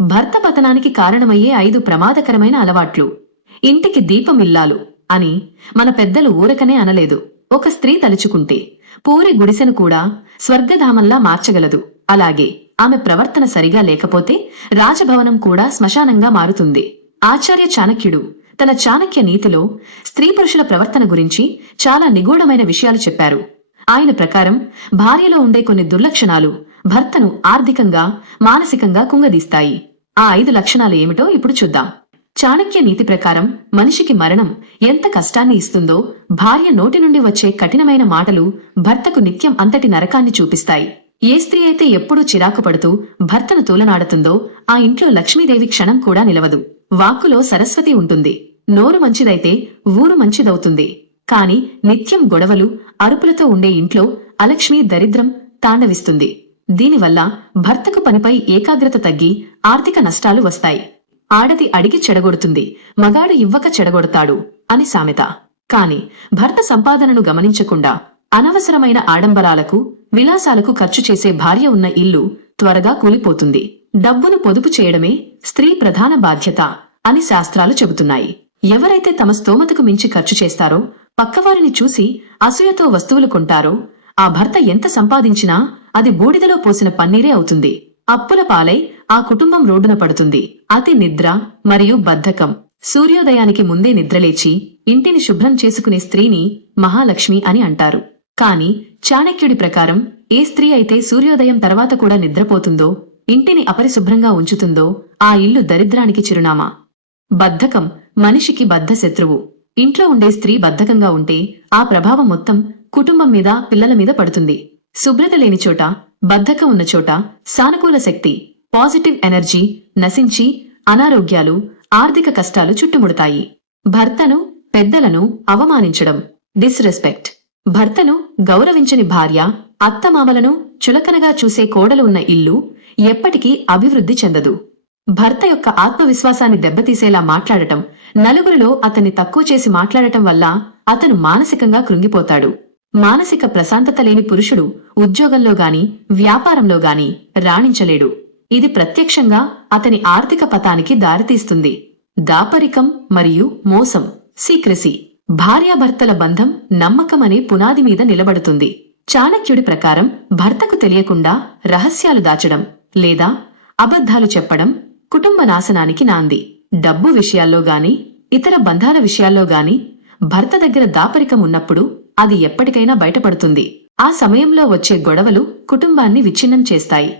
భర్త పతనానికి కారణమయ్యే ఐదు ప్రమాదకరమైన అలవాట్లు. ఇంటికి దీపం ఇల్లాలు అని మన పెద్దలు ఊరకనే అనలేదు. ఒక స్త్రీ తలుచుకుంటే పూరి గుడిసెను కూడా స్వర్గధామంలా మార్చగలదు. అలాగే ఆమె ప్రవర్తన సరిగా లేకపోతే రాజభవనం కూడా శ్మశానంగా మారుతుంది. ఆచార్య చాణక్యుడు తన చాణక్య నీతిలో స్త్రీ పురుషుల ప్రవర్తన గురించి చాలా నిగూఢమైన విషయాలు చెప్పారు. ఆయన ప్రకారం భార్యలో ఉండే కొన్ని దుర్లక్షణాలు భర్తను ఆర్థికంగా మానసికంగా కుంగదీస్తాయి. ఆ ఐదు లక్షణాలు ఏమిటో ఇప్పుడు చూద్దాం. చాణక్య నీతి ప్రకారం మనిషికి మరణం ఎంత కష్టాన్ని ఇస్తుందో భార్య నోటి నుండి వచ్చే కఠినమైన మాటలు భర్తకు నిత్యం అంతటి నరకాన్ని చూపిస్తాయి. ఏ స్త్రీ అయితే ఎప్పుడూ చిరాకు పడుతూ భర్తను తూలనాడుతుందో ఆ ఇంట్లో లక్ష్మీదేవి క్షణం కూడా నిలవదు. వాక్కులో సరస్వతి ఉంటుంది. నోరు మంచిదైతే ఊరు మంచిదవుతుంది. కాని నిత్యం గొడవలు అరుపులతో ఉండే ఇంట్లో అలక్ష్మి దరిద్రం తాండవిస్తుంది. దీనివల్ల భర్తకు పనిపై ఏకాగ్రత తగ్గి ఆర్థిక నష్టాలు వస్తాయి. ఆడది అడిగి చెడగొడుతుంది మగాడు ఇవ్వక చెడగొడతాడు అని సామెత. కాని భర్త సంపాదనను గమనించకుండా అనవసరమైన ఆడంబరాలకు విలాసాలకు ఖర్చు చేసే భార్య ఉన్న ఇల్లు త్వరగా కూలిపోతుంది. డబ్బును పొదుపు చేయడమే స్త్రీ ప్రధాన బాధ్యత అని శాస్త్రాలు చెబుతున్నాయి. ఎవరైతే తమ స్తోమతకు మించి ఖర్చు చేస్తారో పక్కవారిని చూసి అసూయతో వస్తువులు కొంటారో ఆ భర్త ఎంత సంపాదించినా అది బూడిదలో పోసిన పన్నీరే అవుతుంది. అప్పుల పాలై ఆ కుటుంబం రోడ్డున పడుతుంది. అతి నిద్ర మరియు బద్ధకం. సూర్యోదయానికి ముందే నిద్రలేచి ఇంటిని శుభ్రం చేసుకునే స్త్రీని మహాలక్ష్మి అని అంటారు. కాని చాణక్యుడి ప్రకారం ఏ స్త్రీ అయితే సూర్యోదయం తర్వాత కూడా నిద్రపోతుందో ఇంటిని అపరిశుభ్రంగా ఉంచుతుందో ఆ ఇల్లు దరిద్రానికి చిరునామా. బద్ధకం మనిషికి బద్ధ శత్రువు ఇంట్లో ఉండే స్త్రీ బద్ధకంగా ఉంటే ఆ ప్రభావం మొత్తం కుటుంబం మీద పిల్లల మీద పడుతుంది. శుభ్రత లేని చోట బద్ధకం ఉన్న చోట సానుకూల శక్తి పాజిటివ్ ఎనర్జీ నశించి అనారోగ్యాలు ఆర్థిక కష్టాలు చుట్టుముడతాయి. భర్తను పెద్దలను అవమానించడం డిస్రెస్పెక్ట్ భర్తను గౌరవించని భార్య అత్తమామలను చులకనగా చూసే కోడలు ఉన్న ఇల్లు ఎప్పటికీ అభివృద్ధి చెందదు. భర్త యొక్క ఆత్మవిశ్వాసాన్ని దెబ్బతీసేలా మాట్లాడటం నలుగురిలో అతన్ని తక్కువ చేసి మాట్లాడటం వల్ల అతను మానసికంగా కృంగిపోతాడు. మానసిక ప్రశాంతత లేని పురుషుడు ఉద్యోగంలో గాని వ్యాపారంలో గాని రాణించలేడు. ఇది ప్రత్యక్షంగా అతని ఆర్థిక పతానికి దారితీస్తుంది. దాపరికం మరియు మోసం సీక్రసీ భార్యాభర్తల బంధం నమ్మకం అనే పునాది మీద నిలబడుతుంది. చాణక్యుడి ప్రకారం భర్తకు తెలియకుండా రహస్యాలు దాచడం లేదా అబద్ధాలు చెప్పడం కుటుంబ నాశనానికి నాంది. డబ్బు విషయాల్లో గాని ఇతర బంధాల విషయాల్లో గాని భర్త దగ్గర దాపరికం ఉన్నప్పుడు అది ఎప్పటికైనా బయటపడుతుంది. ఆ సమయంలో వచ్చే గొడవలు కుటుంబాన్ని విచ్ఛిన్నం చేస్తాయి.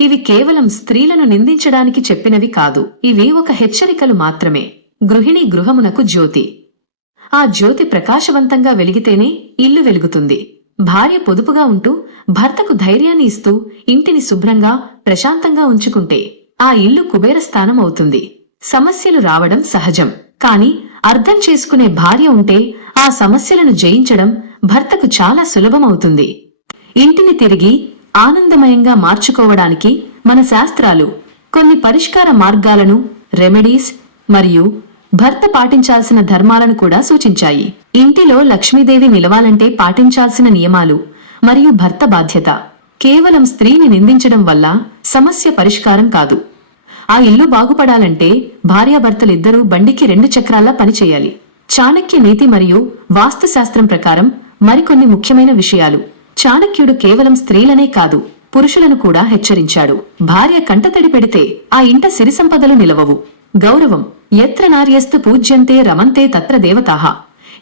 ఇవి కేవలం స్త్రీలను నిందించడానికి చెప్పినవి కాదు. ఇవి ఒక హెచ్చరికలు మాత్రమే. గృహిణి గృహమునకు జ్యోతి. ఆ జ్యోతి ప్రకాశవంతంగా వెలిగితేనే ఇల్లు వెలుగుతుంది. భార్య పొదుపుగా ఉంటూ భర్తకు ధైర్యాన్ని ఇస్తూ ఇంటిని శుభ్రంగా ప్రశాంతంగా ఉంచుకుంటే ఆ ఇల్లు కుబేర స్థానం అవుతుంది. సమస్యలు రావడం సహజం. కాని అర్థం చేసుకునే భార్య ఉంటే ఆ సమస్యలను జయించడం భర్తకు చాలా సులభమవుతుంది. ఇంటిని తిరిగి ఆనందమయంగా మార్చుకోవడానికి మన శాస్త్రాలు కొన్ని పరిష్కార మార్గాలను రెమెడీస్ మరియు భర్త పాటించాల్సిన ధర్మాలను కూడా సూచించాయి. ఇంటిలో లక్ష్మీదేవి నిలవాలంటే పాటించాల్సిన నియమాలు మరియు భర్త బాధ్యత కేవలం స్త్రీని నిందించడం వల్ల సమస్య పరిష్కారం కాదు. ఆ ఇల్లు బాగుపడాలంటే భార్యాభర్తలిద్దరూ బండికి రెండు చక్రాల్లా పనిచేయాలి. చాణక్య నీతి మరియు వాస్తుశాస్త్రం ప్రకారం మరికొన్ని ముఖ్యమైన విషయాలు. చాణక్యుడు కేవలం స్త్రీలనే కాదు పురుషులను కూడా హెచ్చరించాడు. భార్య కంటతడి పెడితే ఆ ఇంట సిరి సంపదలు నిలవవు. గౌరవం ఎత్ర నార్యస్తు పూజ్యంతే రమంతే తత్ర దేవతాహ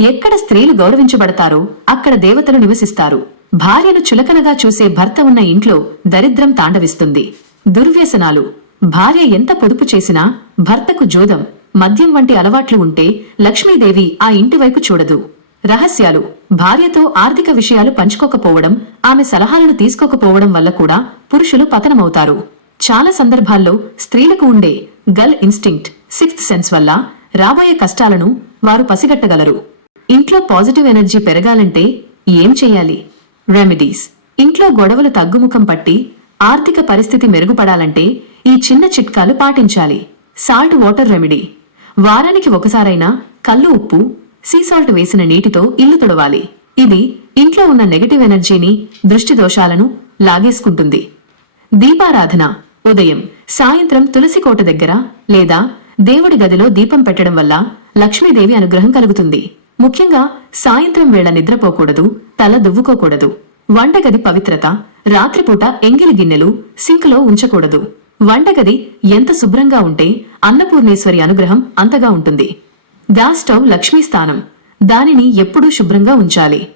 ఎక్కడ స్త్రీలు గౌరవించబడతారో అక్కడ దేవతలు నివసిస్తారు. భార్యను చులకనగా చూసే భర్త ఉన్న ఇంట్లో దరిద్రం తాండవిస్తుంది. దుర్వ్యసనాలు భార్య ఎంత పొదుపు చేసినా భర్తకు జోదం మద్యం వంటి అలవాట్లు ఉంటే లక్ష్మీదేవి ఆ ఇంటి వైపు చూడదు. రహస్యాలు భార్యతో ఆర్థిక విషయాలు పంచుకోకపోవడం ఆమె సలహాలను తీసుకోకపోవడం వల్ల కూడా పురుషులు పతనమవుతారు. చాలా సందర్భాల్లో స్త్రీలకు ఉండే గల్ ఇన్స్టింక్ట్ సిక్స్త్ సెన్స్ వల్ల రాబోయే కష్టాలను వారు పసిగట్టగలరు. ఇంట్లో పాజిటివ్ ఎనర్జీ పెరగాలంటే ఏం చేయాలి? రెమెడీస్. ఇంట్లో గొడవలు తగ్గుముఖం పట్టి ఆర్థిక పరిస్థితి మెరుగుపడాలంటే ఈ చిన్న చిట్కాలు పాటించాలి. Salt water remedy. వారానికి ఒకసారైనా కళ్ళు ఉప్పు సీ సాల్ట్ వేసిన నీటితో ఇల్లు తుడవాలి. ఇది ఇంట్లో ఉన్న నెగటివ్ ఎనర్జీని దృష్టి దోషాలను లాగేసుకుంటుంది. దీపారాధన ఉదయం సాయంత్రం తులసి కోట దగ్గర లేదా దేవుడి గదిలో దీపం పెట్టడం వల్ల లక్ష్మీదేవి అనుగ్రహం కలుగుతుంది. ముఖ్యంగా సాయంత్రం వేళ నిద్రపోకూడదు తల దువ్వుకోకూడదు. వంటగది పవిత్రత రాత్రిపూట ఎంగిలి గిన్నెలు సింక్లో ఉంచకూడదు. వంటగది ఎంత శుభ్రంగా ఉంటే అన్నపూర్ణేశ్వరి అనుగ్రహం అంతగా ఉంటుంది. గ్యాస్ స్టవ్ లక్ష్మీ స్థానం. దానిని ఎప్పుడూ శుభ్రంగా ఉంచాలి.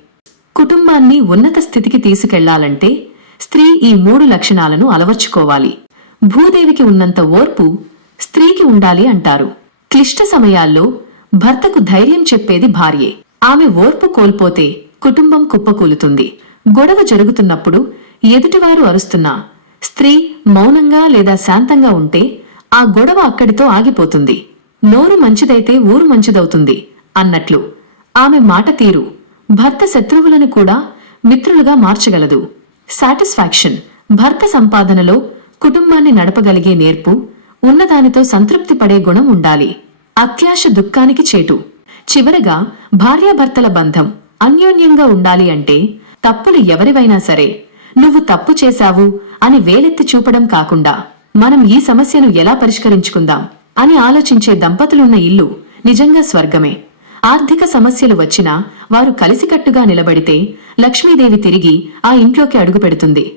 కుటుంబాన్ని ఉన్నత స్థితికి తీసుకెళ్ళాలంటే స్త్రీ ఈ మూడు లక్షణాలను అలవర్చుకోవాలి. భూదేవికి ఉన్నంత ఓర్పు స్త్రీకి ఉండాలి అంటారు. క్లిష్ట సమయాల్లో భర్తకు ధైర్యం చెప్పేది భార్యే. ఆమె ఓర్పు కోల్పోతే కుటుంబం కుప్పకూలుతుంది. గొడవ జరుగుతున్నప్పుడు ఎదుటివారు అరుస్తున్నా స్త్రీ మౌనంగా లేదా శాంతంగా ఉంటే ఆ గొడవ అక్కడితో ఆగిపోతుంది. నోరు మంచిదైతే ఊరు మంచిదవుతుంది అన్నట్లు ఆమె మాట తీరు. భర్త శత్రువులను కూడా మిత్రులుగా మార్చగలదు. సాటిస్ఫాక్షన్ భర్త సంపాదనలో కుటుంబాన్ని నడపగలిగే నేర్పు ఉన్నదానితో సంతృప్తి పడే గుణం ఉండాలి. అత్యాశ దుఃఖానికి చేటు. చివరగా భార్యాభర్తల బంధం అన్యోన్యంగా ఉండాలి అంటే తప్పులు ఎవరివైనా సరే నువ్వు తప్పు చేశావు అని వేలెత్తి చూపడం కాకుండా మనం ఈ సమస్యను ఎలా పరిష్కరించుకుందాం అని ఆలోచించే దంపతులున్న ఇల్లు నిజంగా స్వర్గమే. ఆర్థిక సమస్యలు వచ్చినా వారు కలిసికట్టుగా నిలబడితే లక్ష్మీదేవి తిరిగి ఆ ఇంట్లోకి అడుగుపెడుతుంది.